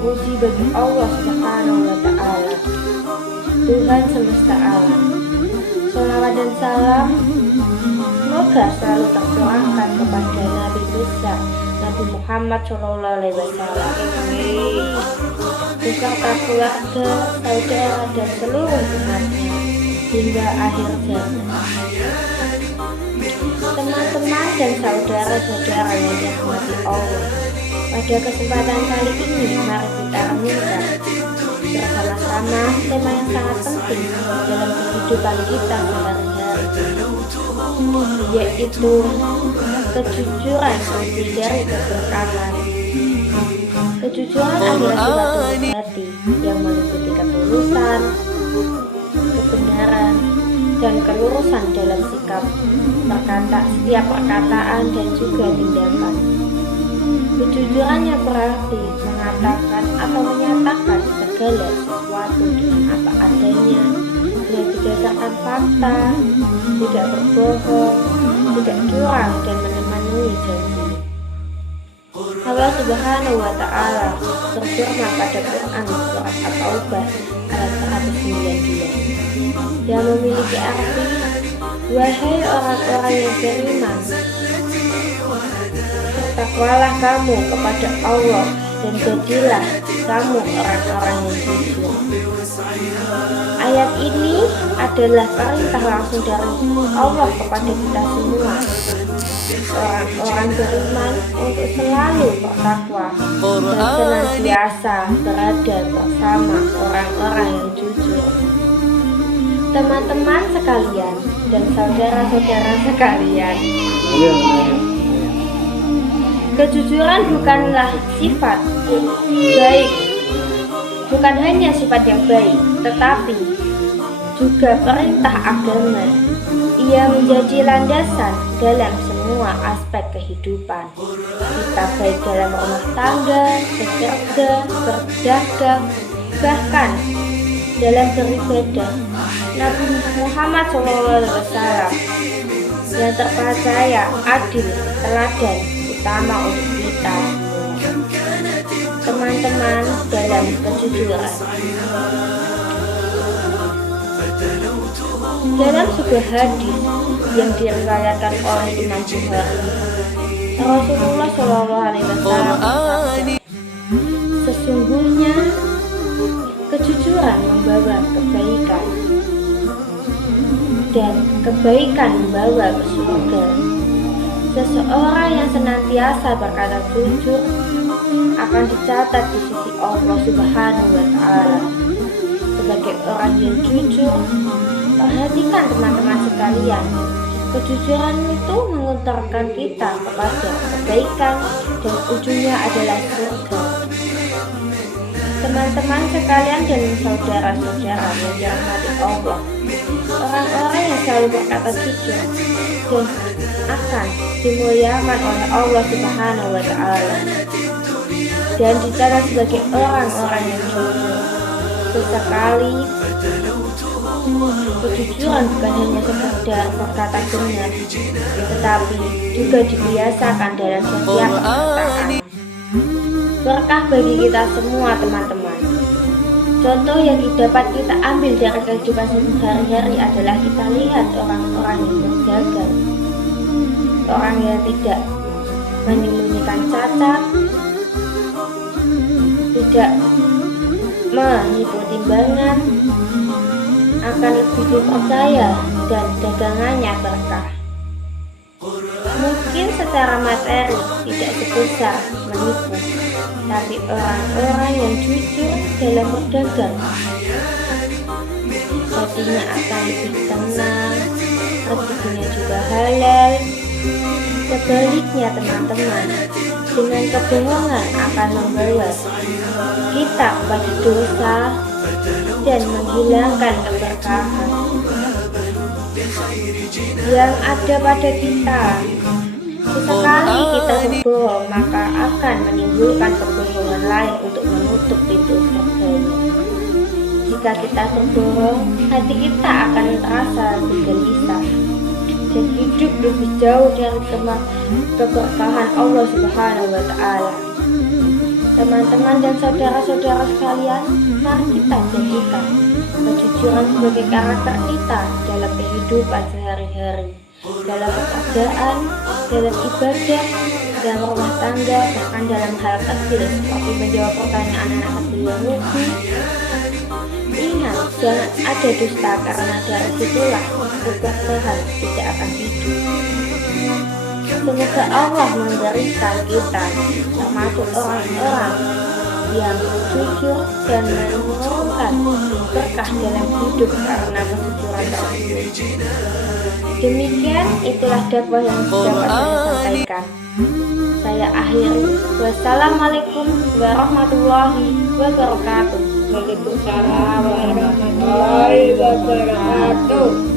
puji bagi Allah Subhanahu wa Ta'ala, Tuhan semesta alam. Sholawat dan salam semoga selalu tercurahkan kepada Nabi besar Nabi Muhammad SAW beserta keluarga, saudara dan seluruh umatnya hingga akhir zaman. Teman-teman dan saudara-saudara yang dirahmati Allah, pada kesempatan kali ini mari kita renungkan bersama-sama tema yang sangat penting dalam kehidupan kita sehari-hari, yaitu kejujuran kunci dari keberkahan. Kejujuran adalah suatu hati yang meliputi ketulusan, kebenaran, dan kelurusan dalam sikap, setiap perkataan dan juga tindakan. Kejujuran yang berarti mengatakan atau menyatakan segala sesuatu dengan apa adanya, dengan berdasarkan fakta, tidak berbohong, tidak curang dan memenuhi janji. Allah Subhanahu wa Ta'ala berfirman pada Quran surat At-Taubah ayat 192 yang memiliki arti, wahai orang-orang yang beriman, bertakwalah kamu kepada Allah dan jadilah kamu orang-orang yang jujur. Ayat ini adalah perintah langsung dari Allah kepada kita semua, orang-orang beriman, untuk selalu bertakwa dan senantiasa berada bersama orang-orang yang jujur. Teman-teman sekalian dan saudara-saudara sekalian, kejujuran bukanlah sifat baik, bukan hanya sifat yang baik, tetapi juga perintah agama. Ia menjadi landasan dalam semua aspek kehidupan kita, baik dalam rumah tangga, bekerja, berdagang, bahkan dalam beribadah. Nabi Muhammad SAW yang terpercaya, adil, teladan utama untuk kita teman-teman dalam kejujuran. Dalam sebuah hadis yang diriwayatkan oleh Imam Bukhari, Rasulullah SAW, sesungguhnya kejujuran membawa kebaikan dan kebaikan membawa ke surga. Seseorang yang senantiasa berkata jujur akan dicatat di sisi Allah Subhanahu wa Ta'ala sebagai orang yang jujur. Perhatikan teman-teman sekalian, kejujuran itu mengantarkan kita kepada kebaikan dan ujungnya adalah surga. Teman-teman sekalian dan saudara-saudara yang dirahmati Allah, orang-orang yang selalu berkata jujur dan akan dimuliakan oleh Allah Subhanahu wa Ta'ala dan dicatat sebagai orang-orang yang jujur. Sesekali kejujuran bukan hanya sekedar berkata benar, tetapi juga dibiasakan dalam setiap perkataan. Berkah bagi kita semua teman-teman. Contoh yang dapat kita ambil dari kehidupan sehari-hari adalah kita lihat orang-orang yang berdagang, orang yang tidak menyembunyikan cacat, tidak menipu timbangan, akan lebih dipercaya dan dagangannya berkah. Mungkin secara materi tidak sebesar menipu, tapi orang-orang yang jujur dalam berdagang hatinya akan lebih tenang, rezekinya juga halal. Sebaliknya teman-teman, dengan kebohongan akan membawa kita pada dosa dan menghilangkan keberkahan yang ada pada kita. Sesekali kita berbohong, maka akan menimbulkan kebohongan lain untuk menutup pintu surganya. Jika kita berbohong, hati kita akan terasa lebih gelisah dan hidup lebih jauh dari keberkahan Allah Subhanahu wa Ta'ala. Teman-teman dan saudara-saudara sekalian, mari kita jadikan kejujuran sebagai karakter kita dalam kehidupan sehari-hari, dalam pekerjaan, dalam ibadah, dalam rumah tangga, bahkan dalam hal kecil seperti menjawab pertanyaan anak kecil yang lucu. Ingat, jangan ada dusta karena dari situlah keberkahan tidak akan hidup. Semoga Allah memberikan kita termasuk orang-orang yang jujur dan menemukan berkah dalam hidup karena kejujuran tersebut. Demikian itulah dakwah yang dapat saya sampaikan. Saya akhiri. Wassalamualaikum warahmatullahi wabarakatuh. Waalaikumsalam warahmatullahi wabarakatuh.